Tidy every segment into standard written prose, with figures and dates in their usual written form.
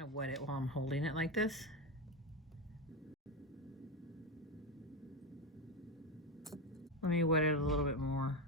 I'm gonna wet it while I'm holding it like this. Let me wet it a little bit more.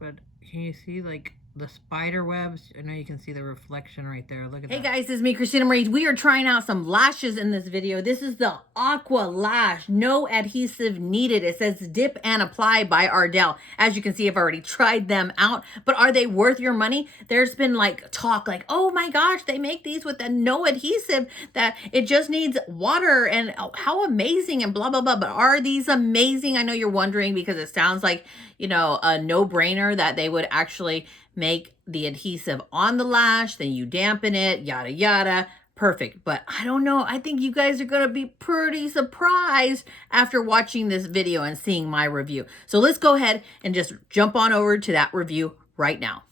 But can you see like the spider webs? I know you can see the reflection right there. Look at that. Hey guys, this is me, Christina Marie. We are trying out some lashes in this video. This is the Aqua Lash, no adhesive needed. It says dip and apply by Ardell. As you can see, I've already tried them out, but are they worth your money? There's been like talk like, oh my gosh, they make these with a no adhesive that it just needs water and how amazing and blah, blah, blah. But are these amazing? I know you're wondering because it sounds like, you know, a no-brainer that they would actually make the adhesive on the lash, then you dampen it, yada, yada. Perfect. But I don't know. I think you guys are going to be pretty surprised after watching this video and seeing my review. So let's go ahead and just jump on over to that review right now.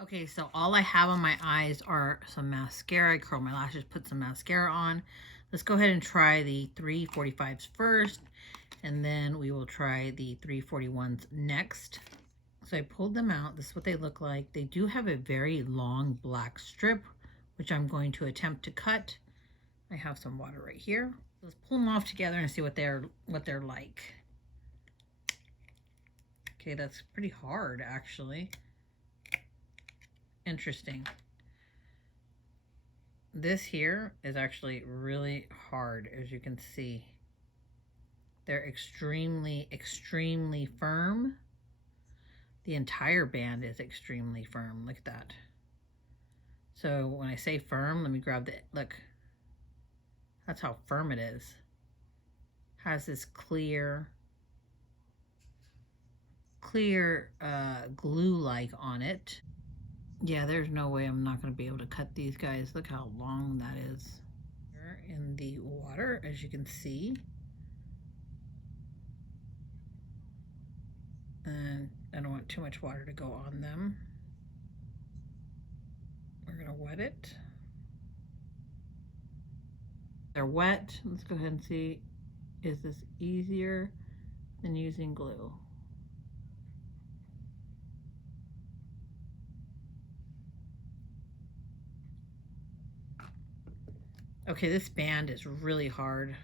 Okay, so all I have on my eyes are some mascara. I curl my lashes, put some mascara on. Let's go ahead and try the 345s first, and then we will try the 341s next. So I pulled them out. This is what they look like. They do have a very long black strip, which I'm going to attempt to cut. I have some water right here. Let's pull them off together and see what they're like. Okay, that's pretty hard actually. Interesting. This here is actually really hard, as you can see. They're extremely, extremely firm. The entire band is extremely firm. Look at that. So when I say firm, let me grab the, look. That's how firm it is. Has this clear glue-like on it. Yeah, there's no way I'm not going to be able to cut these guys. Look how long that is. Here in the water, as you can see. And I don't want too much water to go on them. We're going to wet it. They're wet. Let's go ahead and see. Is this easier than using glue? Okay, this band is really hard.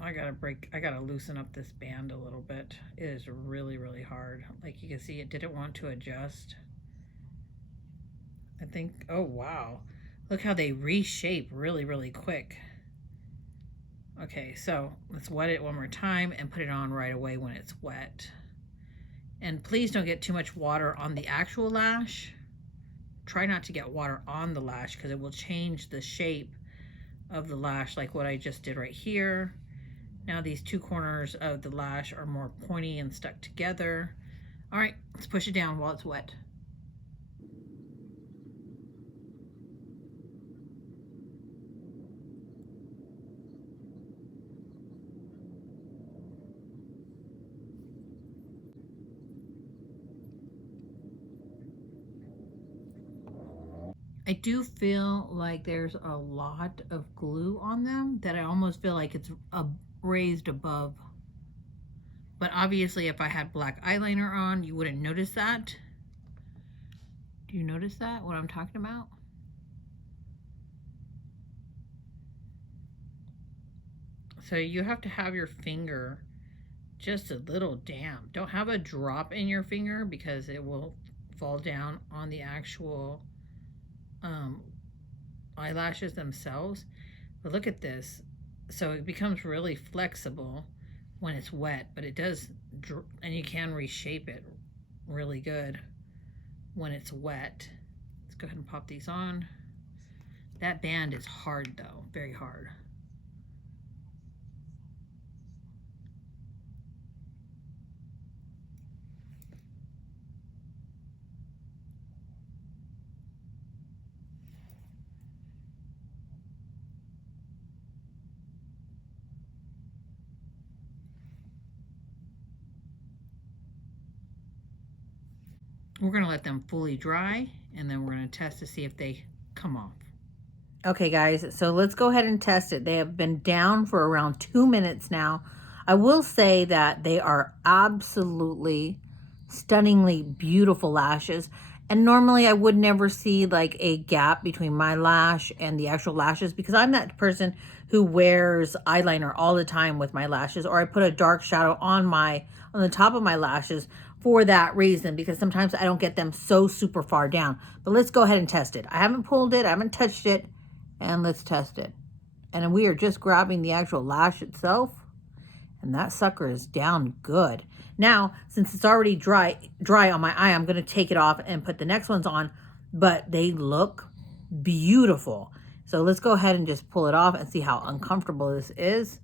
I gotta loosen up this band a little bit. It is really, really hard. Like you can see, it didn't want to adjust. I think, oh wow. Look how they reshape really, really quick. Okay, so let's wet it one more time and put it on right away when it's wet. And please don't get too much water on the actual lash. Try not to get water on the lash because it will change the shape of the lash, like what I just did right here. Now these two corners of the lash are more pointy and stuck together. All right, let's push it down while it's wet. I do feel like there's a lot of glue on them that I almost feel like it's raised above. But obviously if I had black eyeliner on, you wouldn't notice that. Do you notice that, what I'm talking about? So you have to have your finger just a little damp. Don't have a drop in your finger because it will fall down on the actual eyelashes themselves. But look at this. So it becomes really flexible when it's wet, but it does, and you can reshape it really good when it's wet. Let's go ahead and pop these on. That band is hard though, very hard. We're going to let them fully dry, and then we're going to test to see if they come off. Okay guys, so let's go ahead and test it. They have been down for around 2 minutes now. I will say that they are absolutely stunningly beautiful lashes. And normally I would never see like a gap between my lash and the actual lashes, because I'm that person who wears eyeliner all the time with my lashes, or I put a dark shadow on the top of my lashes for that reason, because sometimes I don't get them so super far down. But let's go ahead and test it. I haven't pulled it, I haven't touched it, and let's test it. And we are just grabbing the actual lash itself, and that sucker is down good. Now, since it's already dry on my eye, I'm going to take it off and put the next ones on, but they look beautiful. So let's go ahead and just pull it off and see how uncomfortable this is.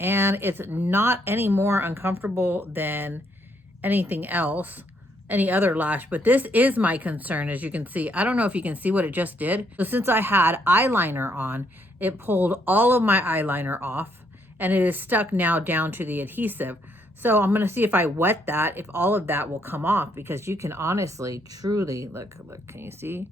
And it's not any more uncomfortable than anything else, any other lash, but this is my concern. As you can see, I don't know if you can see what it just did. So since I had eyeliner on, it pulled all of my eyeliner off, and it is stuck now down to the adhesive. So I'm going to see if I wet that, if all of that will come off, because you can honestly, truly, look, can you see?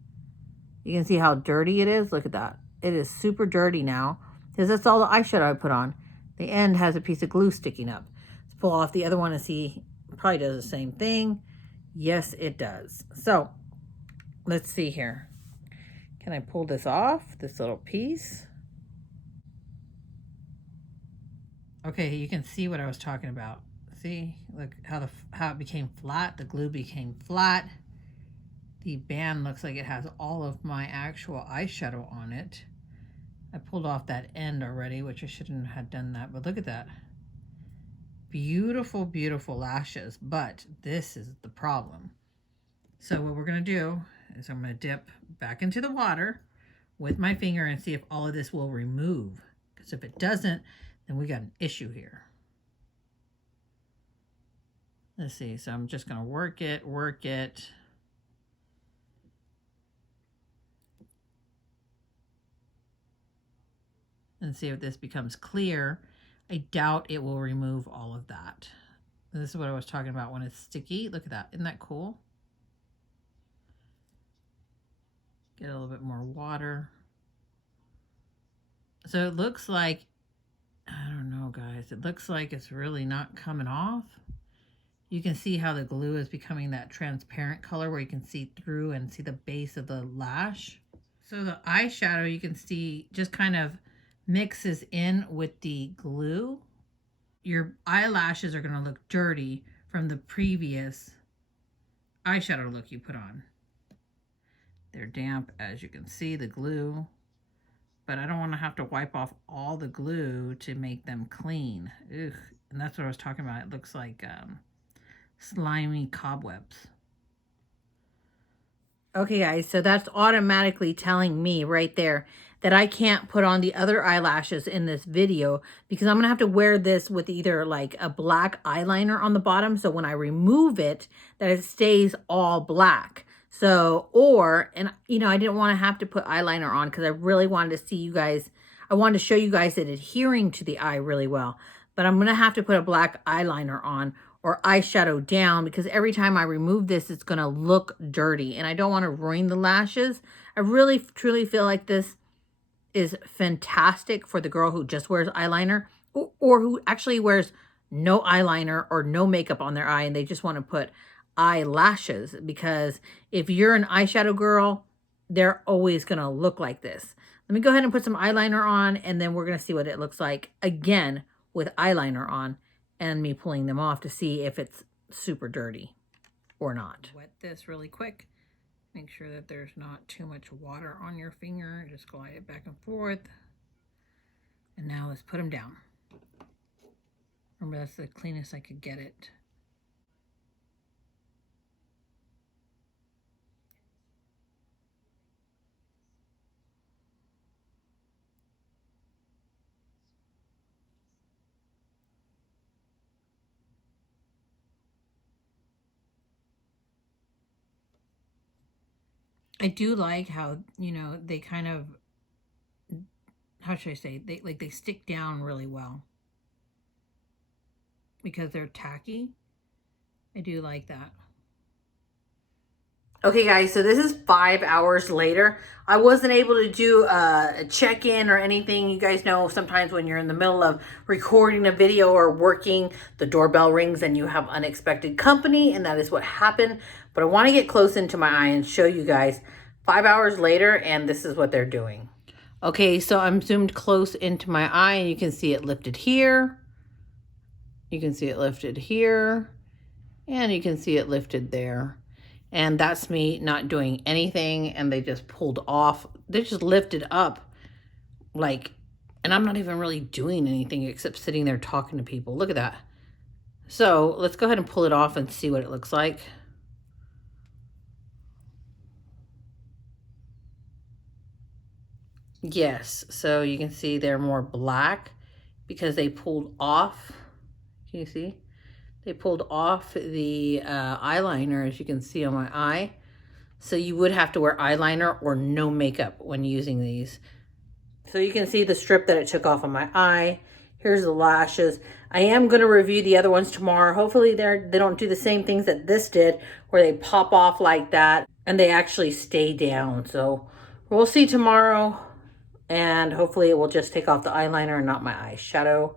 You can see how dirty it is. Look at that. It is super dirty now, because that's all the eyeshadow I put on. The end has a piece of glue sticking up. Let's pull off the other one and see. It probably does the same thing. Yes, it does. So let's see here. Can I pull this off, this little piece? Okay, you can see what I was talking about. See, look how it became flat. The glue became flat. The band looks like it has all of my actual eyeshadow on it. I pulled off that end already, which I shouldn't have done that, but look at that. Beautiful, beautiful lashes, but this is the problem. So what we're gonna do is I'm gonna dip back into the water with my finger and see if all of this will remove. Because if it doesn't, then we got an issue here. Let's see, so I'm just gonna work it, and see if this becomes clear. I doubt it will remove all of that. And this is what I was talking about when it's sticky. Look at that, isn't that cool? Get a little bit more water. So it looks like, I don't know guys, it looks like it's really not coming off. You can see how the glue is becoming that transparent color where you can see through and see the base of the lash. So the eyeshadow, you can see, just kind of mixes in with the glue. Your eyelashes are going to look dirty from the previous eyeshadow look you put on. They're damp, as you can see, the glue. But I don't want to have to wipe off all the glue to make them clean. Ugh. And that's what I was talking about. It looks like slimy cobwebs. Okay guys, so that's automatically telling me right there that I can't put on the other eyelashes in this video, because I'm gonna have to wear this with either like a black eyeliner on the bottom, so when I remove it, that it stays all black. So, and you know, I didn't want to have to put eyeliner on because I really wanted to see you guys, I wanted to show you guys it adhering to the eye really well. But I'm gonna have to put a black eyeliner on or eyeshadow down, because every time I remove this, it's gonna look dirty, and I don't want to ruin the lashes. I really truly feel like this is fantastic for the girl who just wears eyeliner, or who actually wears no eyeliner or no makeup on their eye and they just want to put eyelashes, because if you're an eyeshadow girl, they're always gonna look like this. Let me go ahead and put some eyeliner on, and then we're gonna see what it looks like again with eyeliner on and me pulling them off to see if it's super dirty or not. Wet this really quick. Make sure that there's not too much water on your finger. Just glide it back and forth. And now let's put them down. Remember, that's the cleanest I could get it. I do like how, you know, they kind of, how should I say, they stick down really well because they're tacky. I do like that. Okay guys, so this is 5 hours later. I wasn't able to do a check-in or anything. You guys know sometimes when you're in the middle of recording a video or working, the doorbell rings and you have unexpected company, and that is what happened. But I want to get close into my eye and show you guys 5 hours later, and this is what they're doing. Okay, so I'm zoomed close into my eye and you can see it lifted here. You can see it lifted here, and you can see it lifted there. And that's me not doing anything, and they just pulled off. They just lifted up, like, and I'm not even really doing anything except sitting there talking to people. Look at that. So let's go ahead and pull it off and see what it looks like. Yes, so you can see they're more black because they pulled off. Can you see? They pulled off the eyeliner, as you can see on my eye. So you would have to wear eyeliner or no makeup when using these. So you can see the strip that it took off on my eye. Here's the lashes. I am going to review the other ones tomorrow. Hopefully they don't do the same things that this did, where they pop off like that and they actually stay down. So we'll see tomorrow, and hopefully it will just take off the eyeliner and not my eyeshadow.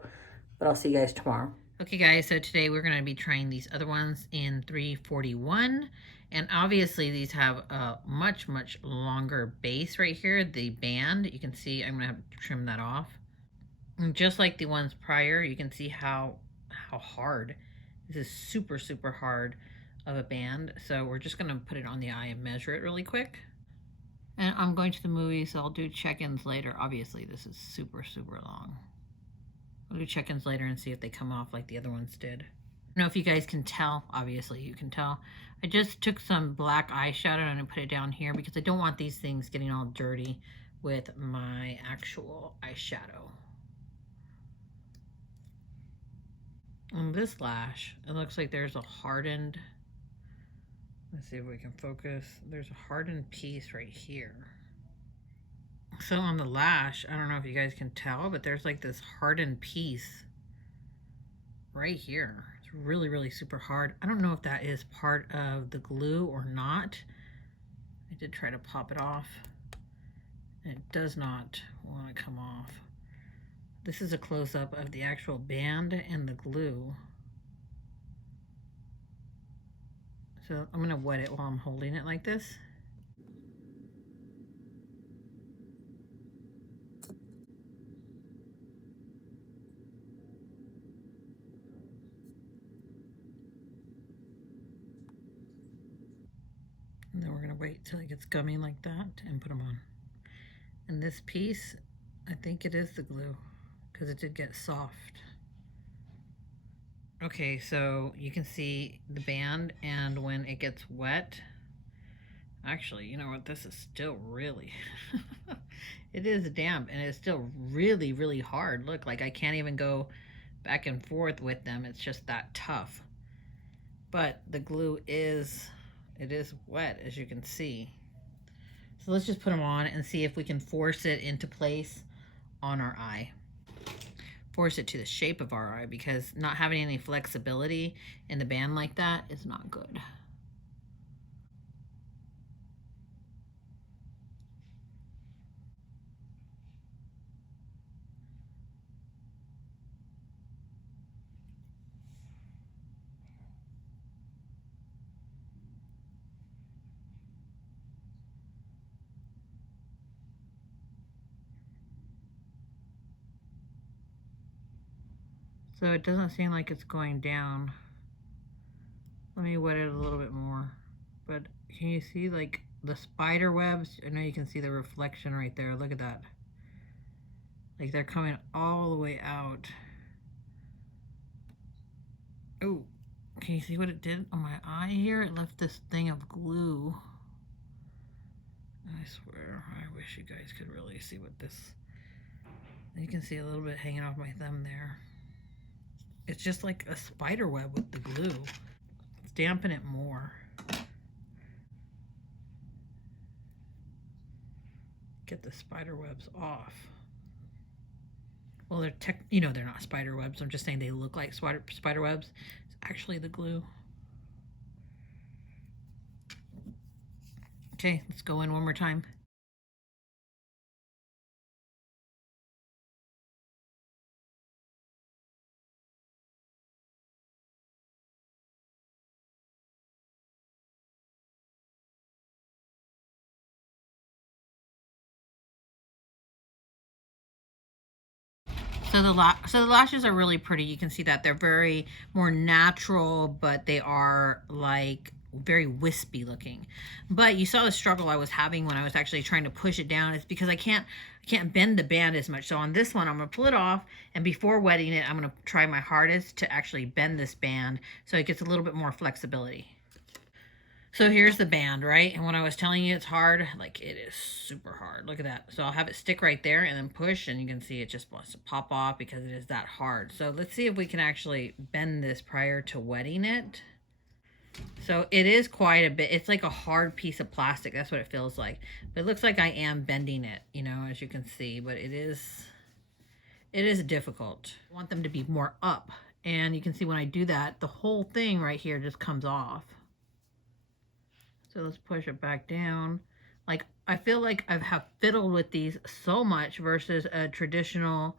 But I'll see you guys tomorrow. Okay guys, so today we're going to be trying these other ones in 341, and obviously these have a much longer base right here, the band. You can see I'm going to have to trim that off. And just like the ones prior, you can see how hard. This is super hard of a band. So we're just going to put it on the eye and measure it really quick. And I'm going to the movies, so I'll do check-ins later. Obviously this is super long. We'll do check-ins later and see if they come off like the other ones did. I don't know if you guys can tell. Obviously you can tell. I just took some black eyeshadow and I put it down here because I don't want these things getting all dirty with my actual eyeshadow. On this lash, it looks like there's a hardened, let's see if we can focus. There's a hardened piece right here. So on the lash, I don't know if you guys can tell, but there's like this hardened piece right here. It's really super hard. I don't know if that is part of the glue or not. I did try to pop it off, and it does not want to come off. This is a close-up of the actual band and the glue. So I'm going to wet it while I'm holding it like this. And then we're going to wait till it gets gummy like that and put them on. And this piece, I think it is the glue because it did get soft. Okay, so you can see the band, and when it gets wet, actually, you know what, this is still really, it is damp and it's still really hard. Look, like I can't even go back and forth with them. It's just that tough. But the glue is, it is wet, as you can see. So let's just put them on and see if we can force it into place on our eye. Force it to the shape of our eye, because not having any flexibility in the band like that is not good. So it doesn't seem like it's going down. Let me wet it a little bit more. But can you see like the spider webs? I know you can see the reflection right there. Look at that. Like they're coming all the way out. Oh, can you see what it did on my eye here? It left this thing of glue. I swear, I wish you guys could really see what this... You can see a little bit hanging off my thumb there. It's just like a spider web with the glue. Let's dampen it more. Get the spider webs off. Well, they're not spider webs. I'm just saying they look like spider webs. It's actually the glue. Okay, let's go in one more time. So the lashes are really pretty. You can see that they're very more natural, but they are like very wispy looking. But you saw the struggle I was having when I was actually trying to push it down. It's because I can't bend the band as much. So on this one, I'm gonna pull it off, and before wetting it, I'm gonna try my hardest to actually bend this band so it gets a little bit more flexibility. So here's the band, right? And when I was telling you it's hard, like it is super hard. Look at that. So I'll have it stick right there and then push, and you can see it just wants to pop off because it is that hard. So let's see if we can actually bend this prior to wetting it. So it is quite a bit. It's like a hard piece of plastic. That's what it feels like. But it looks like I am bending it, you know, as you can see. But it is difficult. I want them to be more up. And you can see when I do that, the whole thing right here just comes off. So let's push it back down. Like, I feel like I have fiddled with these so much versus a traditional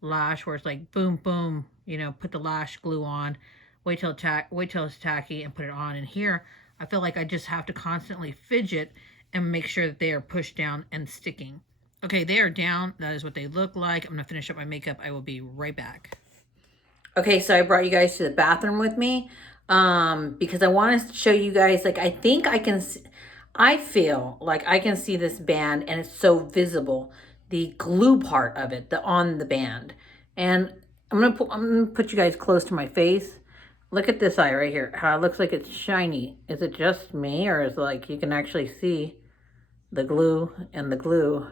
lash where it's like boom, boom, you know, put the lash glue on, wait till it's tacky and put it on. And here, I feel like I just have to constantly fidget and make sure that they are pushed down and sticking. Okay, they are down. That is what they look like. I'm gonna finish up my makeup. I will be right back. Okay, so I brought you guys to the bathroom with me because I want to show you guys, like, I think I feel like I can see this band and it's so visible, the glue part of it, on the band. And I'm gonna put you guys close to my face. Look at this eye right here, how it looks like it's shiny. Is it just me, or is it like you can actually see the glue and the glue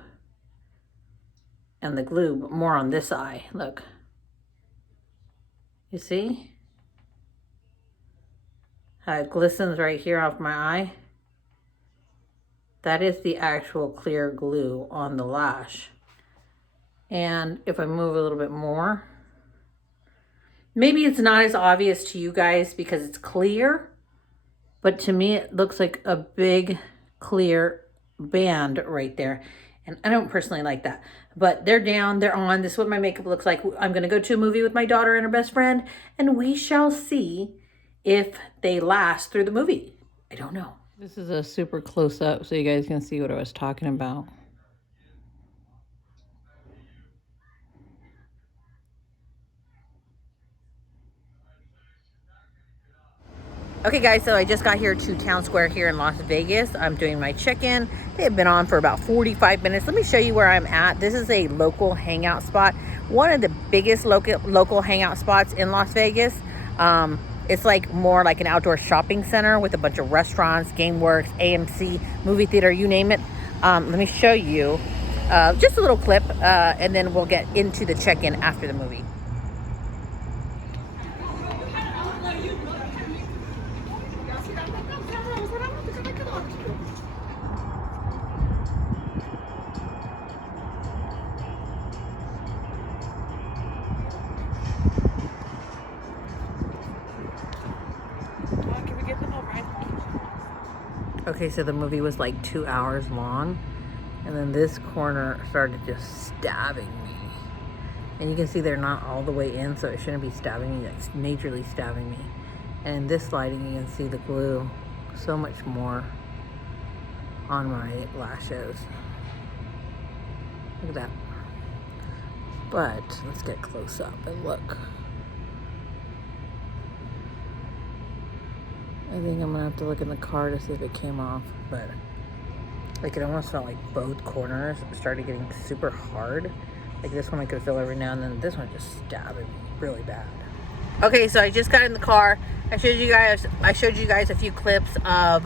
and the glue, but more on this eye? Look. You see how it glistens right here off my eye? That is the actual clear glue on the lash. And if I move a little bit more, maybe it's not as obvious to you guys because it's clear, but to me it looks like a big clear band right there. And I don't personally like that, but they're down, they're on. This is what my makeup looks like. I'm gonna go to a movie with my daughter and her best friend, and we shall see if they last through the movie. I don't know. This is a super close up so you guys can see what I was talking about. Okay guys, so I just got here to Town Square here in Las Vegas. I'm doing my check-in. They have been on for about 45 minutes. Let me show you where I'm at. This is a local hangout spot. One of the biggest local hangout spots in Las Vegas. It's like more like an outdoor shopping center with a bunch of restaurants, GameWorks, AMC, movie theater, you name it. Let me show you just a little clip and then we'll get into the check-in after the movie. Okay, so the movie was like 2 hours long, and then this corner started just stabbing me. And you can see they're not all the way in, so it shouldn't be stabbing me. It's majorly stabbing me. And in this lighting, you can see the glue so much more on my lashes. Look at that. But let's get close up and look. I think I'm gonna have to look in the car to see if it came off, but like it almost felt like both corners started getting super hard. Like this one I could feel every now and then. This one just stabbed me really bad. Okay, so I just got in the car. I showed you guys a few clips of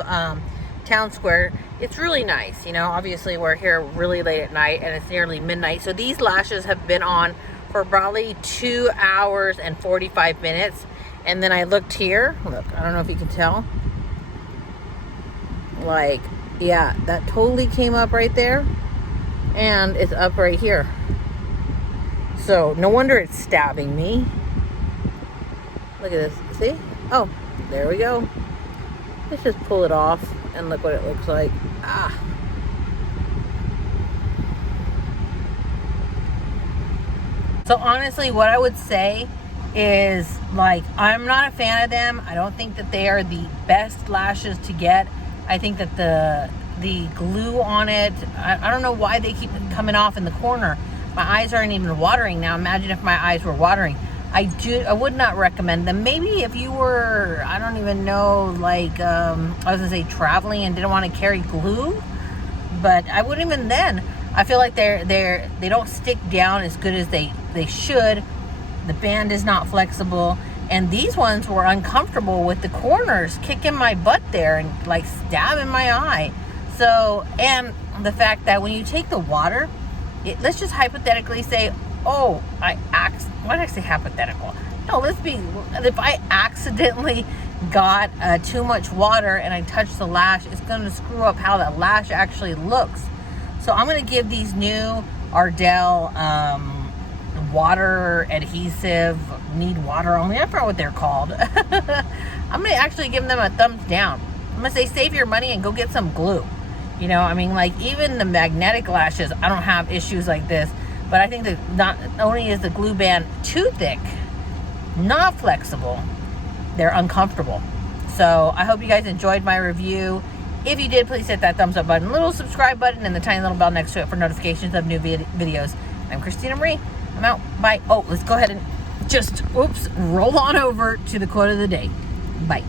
Town Square. It's really nice, you know. Obviously we're here really late at night and it's nearly midnight. So these lashes have been on for probably 2 hours and 45 minutes. And then I looked here. Look, I don't know if you can tell. Like, yeah, that totally came up right there. And it's up right here. So, no wonder it's stabbing me. Look at this. See? Oh, there we go. Let's just pull it off. and look what it looks like. Ah. So honestly, what I would say is, like, I'm not a fan of them. I don't think that they are the best lashes to get. I think that the glue on it, I don't know why they keep coming off in the corner. My eyes aren't even watering now. Imagine if my eyes were watering. I would not recommend them. Maybe if you were, I don't even know, like, I was gonna say traveling and didn't want to carry glue, but I wouldn't even then. I feel like they don't stick down as good as they should. The band is not flexible, and these ones were uncomfortable with the corners kicking my butt there and like stabbing my eye. So, and the fact that when you take the water, let's just hypothetically say, oh, why did I say hypothetical? No, if I accidentally got too much water and I touched the lash, it's going to screw up how that lash actually looks. So I'm going to give these new Ardell water adhesive, need water only, I forgot what they're called. I'm going to actually give them a thumbs down. I'm going to say save your money and go get some glue. You know, I mean, like, even the magnetic lashes, I don't have issues like this, but I think that not only is the glue band too thick, not flexible, they're uncomfortable. So I hope you guys enjoyed my review. If you did, please hit that thumbs up button, little subscribe button, and the tiny little bell next to it for notifications of new videos. I'm Christina Marie. I'm out. Bye. Oh, let's go ahead and just, roll on over to the quote of the day. Bye.